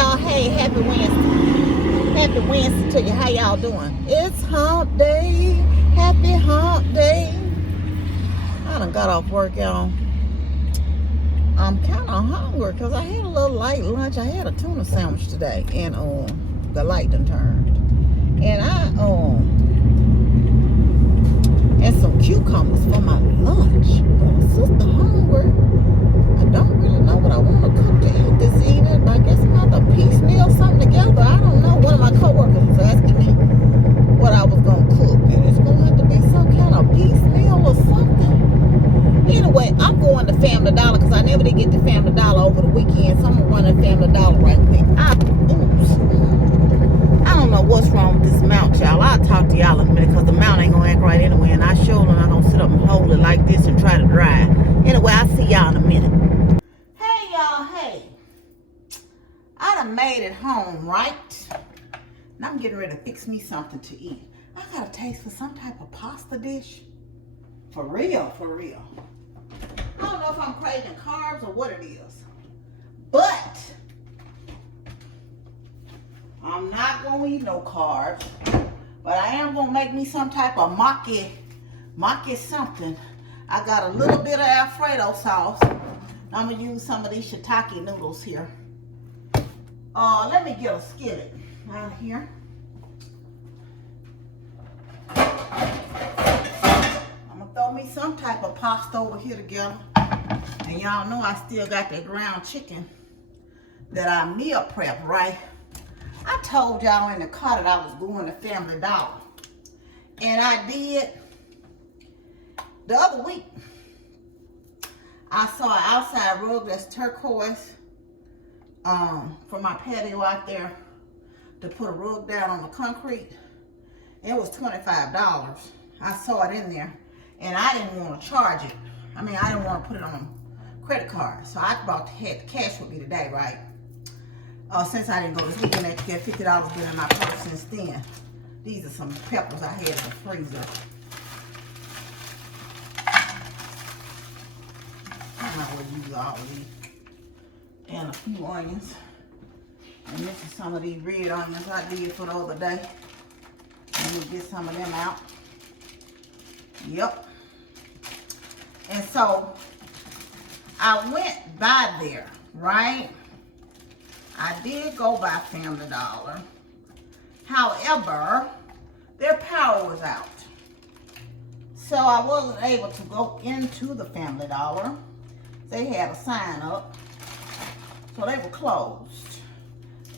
y'all. Hey, happy Wednesday. Happy Wednesday to you. How y'all doing? It's hump day. Happy hump day. I done got off work, y'all. I'm kind of hungry because I had a little light lunch. I had a tuna sandwich today, and the light done turned. And and some cucumbers for my lunch. My sister hungry. I don't really know what I want to cook to eat this evening, but I guess I'm going to have to piecemeal something together. I don't know. One of my coworkers was asking me what I was going to cook, and it's going to have to be some kind of piecemeal or something. Anyway, I'm going to Family Dollar because I never did get to Family Dollar over the weekend, so I'm going to run to Family Dollar right quick. I don't know what's wrong with this mount, y'all. I'll talk to y'all in a minute because the mount ain't going to act right anyway, and I sure am not going to sit up and hold it like this and try to dry it. Anyway, I'll see y'all in a minute. Hey, y'all. Hey. I done made it home, right? And I'm getting ready to fix me something to eat. I got a taste for some type of pasta dish. For real, for real. I don't know if I'm craving carbs or what it is. But I'm not going to eat no carbs. But I am going to make me some type of maki something. I got a little bit of Alfredo sauce. I'm going to use some of these shiitake noodles here. Let me get a skillet out here. I'm going to throw me some type of pasta over here together. And y'all know I still got that ground chicken that I meal prep, right? I told y'all in the car that I was going to Family Dollar. And I did. The other week, I saw an outside rug that's turquoise for my patio out there to put a rug down on the concrete. It was $25. I saw it in there, and I didn't want to charge it. I mean, I didn't want to put it on a credit card, so I had the cash with me today, right? Since I didn't go this weekend, I had $50 been in my purse since then. These are some peppers I had in the freezer. I would use all of these. And a few onions. And this is some of these red onions I did for the other day. Let me get some of them out. Yep. And so I went by there, right? I did go by Family Dollar. However, their power was out. So I wasn't able to go into the Family Dollar. They had a sign up. So they were closed.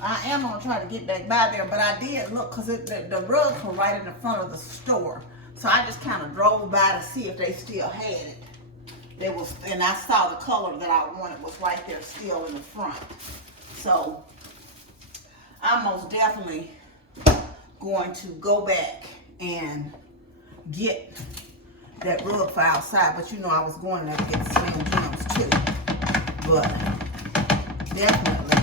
I am going to try to get back by there, but I did look because the rugs were right in the front of the store. So I just kind of drove by to see if they still had it. And I saw the color that I wanted was right there still in the front. So I'm most definitely going to go back and get that rug for outside. But you know I was going there to get the Slim Jims too. But definitely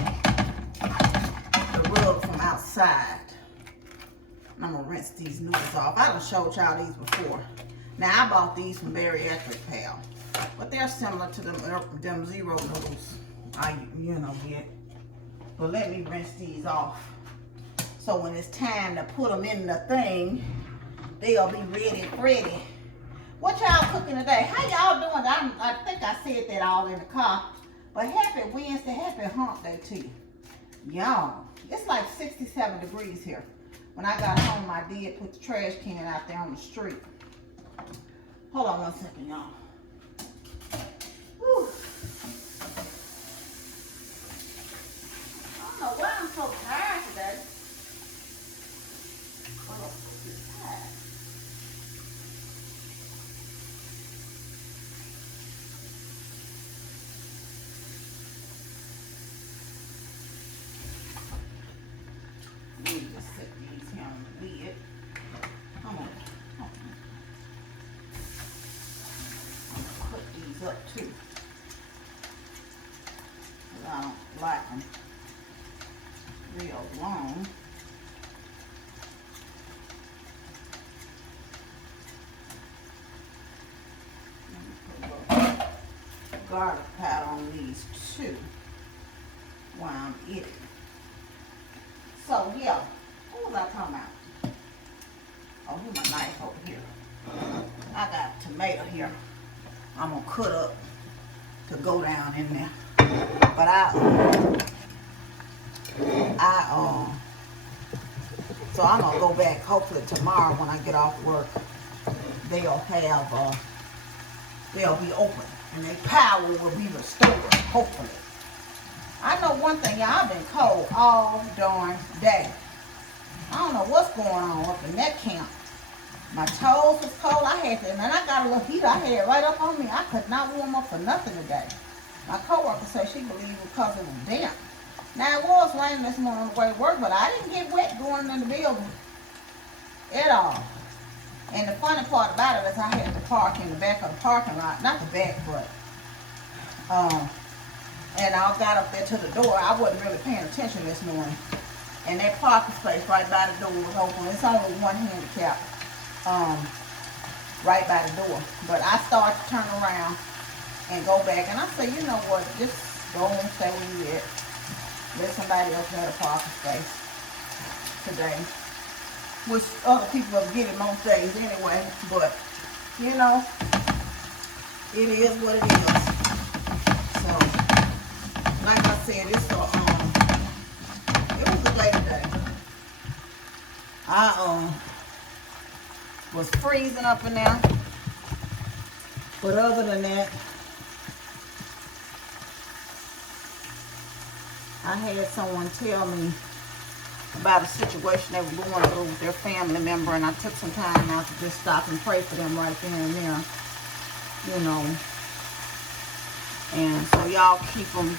the rug from outside. And I'm going to rinse these noodles off. I done showed y'all these before. Now I bought these from Bariatric Pal. But they're similar to them zero noodles I get. But let me rinse these off. So when it's time to put them in the thing, they'll be ready. What y'all cooking today? How y'all doing? I think I said that all in the car. But happy Wednesday, happy hump day to you. Y'all, it's like 67 degrees here. When I got home, I did put the trash can out there on the street. Hold on one second, y'all. Whew. I don't know why I'm so tired today. Oh, I'm so tired. Let me just set these here on the lid. Come on. I'm gonna cut these up too. I don't like them real long. Let me put a little garlic powder on these too while I'm eating. So yeah, what was I talking about? Oh, here's my knife over here. I got tomato here. I'm gonna cut up to go down in there. But so I'm gonna go back hopefully tomorrow when I get off work. They'll be open and their power will be restored, hopefully. I know one thing, y'all, I've been cold all darn day. I don't know what's going on up in that camp. My toes was cold. And I got a little heater I had right up on me. I could not warm up for nothing today. My coworker said she believed because it was damp. Now it was raining this morning on the way to work, but I didn't get wet going in the building at all. And the funny part about it is I had to park in the back of the parking lot. Not the back, but and I got up there to the door. I wasn't really paying attention this morning. And that parking space right by the door was open. It's only one handicap right by the door. But I started to turn around and go back. And I said, you know what, just go and stay where you at. Let somebody else have a parking space today. Which other people are getting most days anyway. But, you know, it is what it is. So, like I said, it was a late day. I was freezing up in there. But other than that, I had someone tell me about a situation they were going through with their family member, and I took some time out to just stop and pray for them right then and there, you know. And so y'all keep them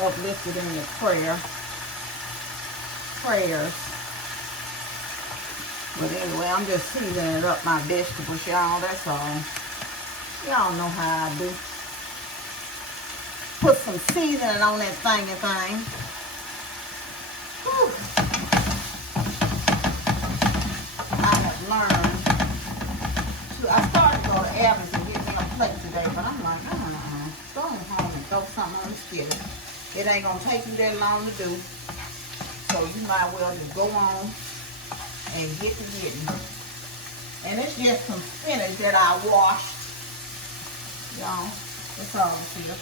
uplifted in your prayers. But anyway, I'm just seasoning up my vegetables, y'all. That's all. Y'all know how I do. Put some seasoning on that thing. Whew. I have learned to, I started to go to Abbott's and get me a plate today, but I'm like, go home and throw something on the skillet. It ain't gonna take you that long to do. So you might well just go on and get to getting. And it's just some spinach that I washed. Y'all, that's all it's here.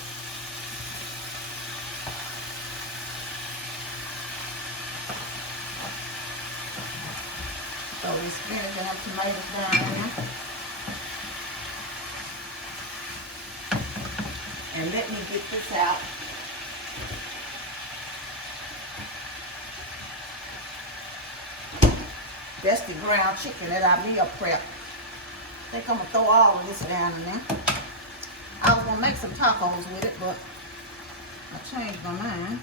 So these spinach and tomatoes down there. And let me get this out. That's the ground chicken that I meal prep. I think I'm gonna throw all of this down in there. I was gonna make some tacos with it, but I changed my mind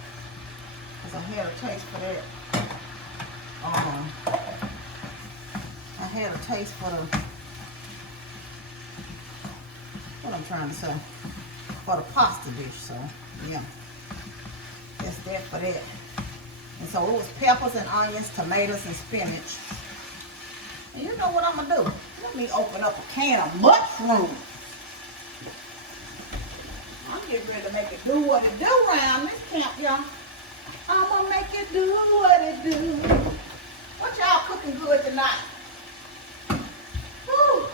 because I had a taste for that. I had a taste for the, what I'm trying to say, for the pasta dish. So yeah, that's that for that. And so it was peppers and onions, tomatoes and spinach. And you know what I'm gonna do? Let me open up a can of mushrooms. I'm getting ready to make it do what it do around this camp, y'all. I'm gonna make it do what it do. What y'all cooking good tonight? Whew.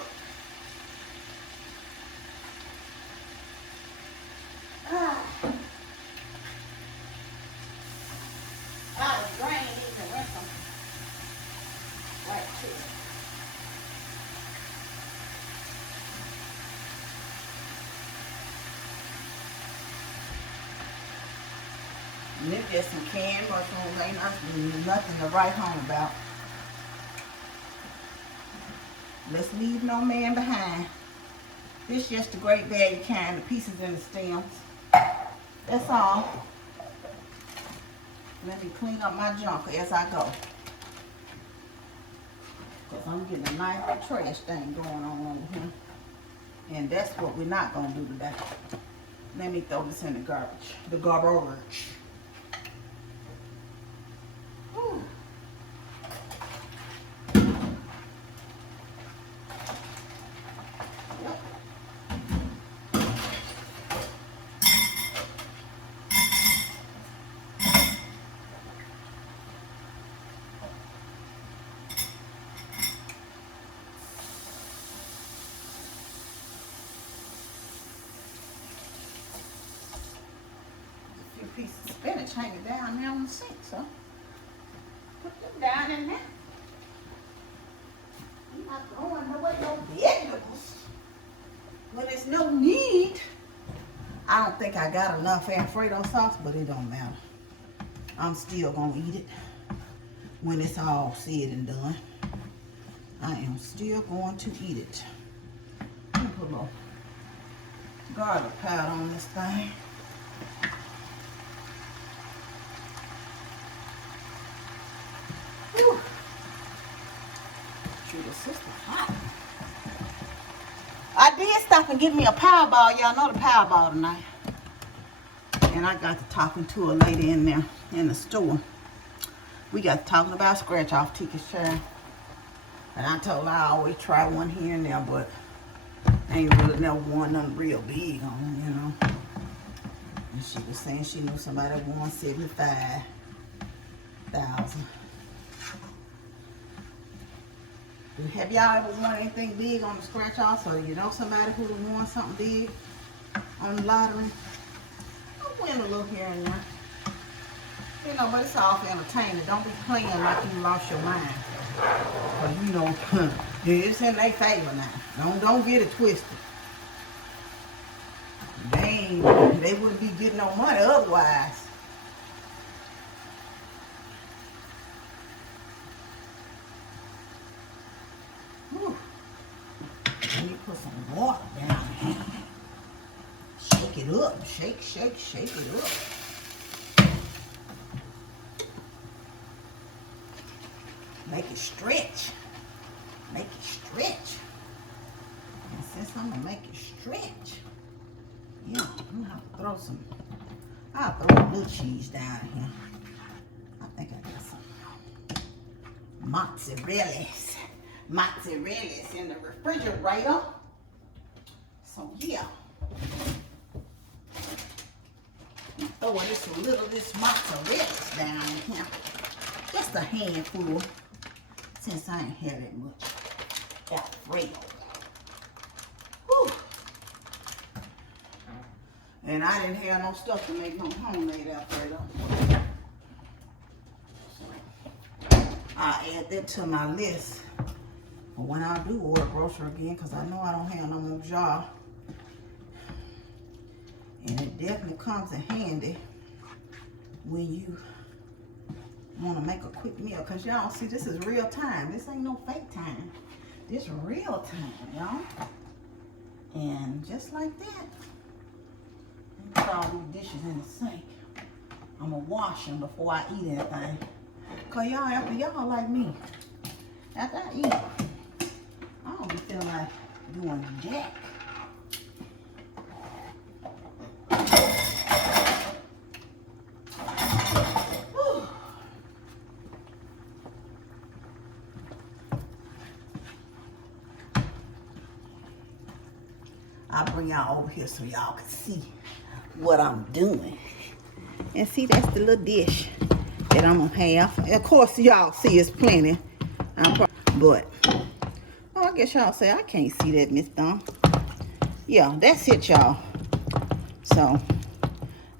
I was draining these and rinse them right here. And it's just some canned mushrooms. Ain't nothing to write home about. Let's leave no man behind. This just the great value kind, the pieces in the stems. That's all. Let me clean up my junk as I go. Because I'm getting a nice trash thing going on over here. And that's what we're not going to do today. Let me throw this in the garbage. The garbage. Whew. piece of spinach hanging down there on the sink, so put them down in there. I'm not throwing away no vegetables when there's no need. I don't think I got enough Alfredo sauce, but it don't matter. I'm still gonna eat it when it's all said and done. I am still going to eat it. Let me put a little garlic powder on this thing. Whew. Shoot, the sister hot. I did stop and get me a Powerball. Y'all know the Powerball tonight. And I got to talking to a lady in there in the store. We got to talking about scratch off tickets, child. And I told her I always try one here and there, but I ain't really never won nothing real big on them, you know. And she was saying she knew somebody that won $75,000. Have y'all ever won anything big on the scratch off? Or you know somebody who won something big on the lottery? I win a little here and there. You know, but it's all for entertainment. Don't be playing like you lost your mind. Cause you know, it's in their favor now. Don't get it twisted. They wouldn't be getting no money otherwise. Whew. Let me put some water down here. Shake it up. Shake it up. Make it stretch. Make it stretch. And since I'm gonna make it stretch, yeah, I'm gonna have to throw some. I'll throw a little cheese down here. I think I got some mozzarellas in the refrigerator. So yeah, I'm throwing just a little of this mozzarella down in here. Just a handful, since I ain't had that much Alfredo. Whew. And I didn't have no stuff to make no homemade Alfredo. So I'll add that to my list for when I do order grocery again, because I know I don't have no more jar. And it definitely comes in handy when you want to make a quick meal, because y'all see, this is real time. This ain't no fake time. This real time, y'all. And just like that, put all these dishes in the sink. I'm gonna wash them before I eat anything. Cause y'all, after y'all like me, after I eat, I don't be feeling like doing jack. I'll bring y'all over here so y'all can see what I'm doing. And see, that's the little dish that I'm gonna have. Of course, y'all see it's plenty. But, oh, I guess y'all say I can't see that, Miss Dawn. Yeah, that's it, y'all. So,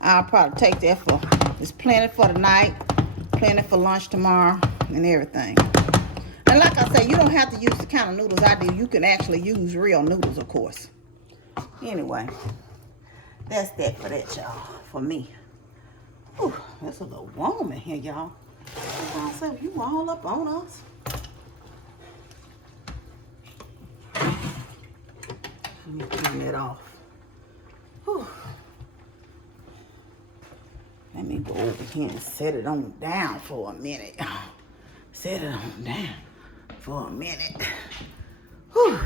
I'll probably take that for, it's plenty for tonight, plenty for lunch tomorrow, and everything. And like I say, you don't have to use the kind of noodles I do. You can actually use real noodles, of course. Anyway, that's that for that, y'all. For me. Whew, it's a little warm in here, y'all. So you all up on us. Let me turn it off. Whew. Let me go over here and set it on down for a minute. Set it on down for a minute. Whew.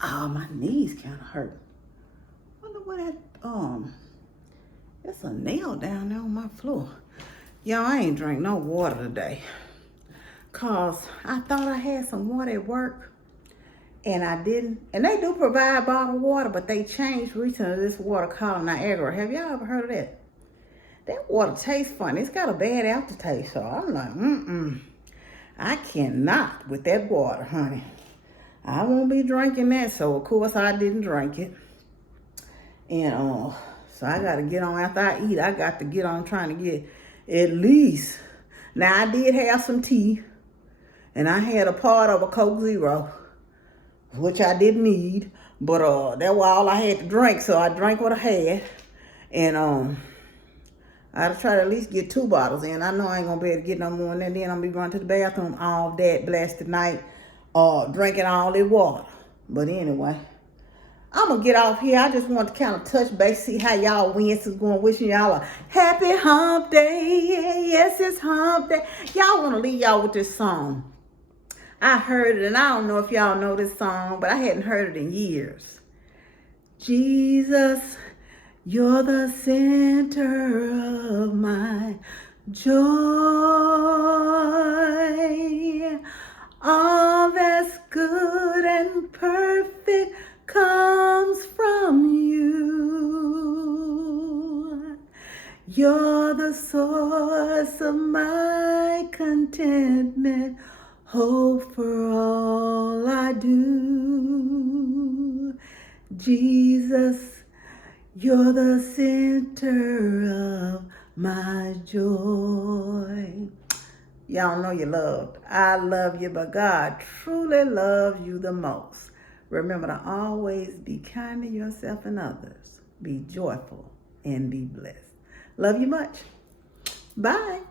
Oh, my knees kind of hurt. Wonder what that, there's a nail down there on my floor. Y'all, I ain't drink no water today. Cause I thought I had some water at work and I didn't. And they do provide bottled water, but they changed recently this water called Niagara. Have y'all ever heard of that? That water tastes funny. It's got a bad aftertaste. So I'm like, I cannot with that water, honey. I won't be drinking that, so of course I didn't drink it. And so I got to get on after I eat. I got to get on trying to get at least. Now, I did have some tea. And I had a part of a Coke Zero, which I didn't need. But that was all I had to drink. So I drank what I had. And I try to at least get 2 bottles in. I know I ain't going to be able to get no more than that. Then I'm going to be running to the bathroom all that blasted night. Drinking all that water. But anyway, I'm going to get off here. I just want to kind of touch base, see how y'all Wednesday's going. Wishing y'all a happy hump day. Yes, it's hump day. Y'all want to leave y'all with this song. I heard it, and I don't know if y'all know this song, but I hadn't heard it in years. Jesus, you're the center of my joy. All that's good and perfect comes from you. You're the source of my contentment, hope for all I do. Jesus, you're the center of my joy. Y'all know you're loved. I love you, but God truly loves you the most. Remember to always be kind to yourself and others. Be joyful and be blessed. Love you much. Bye.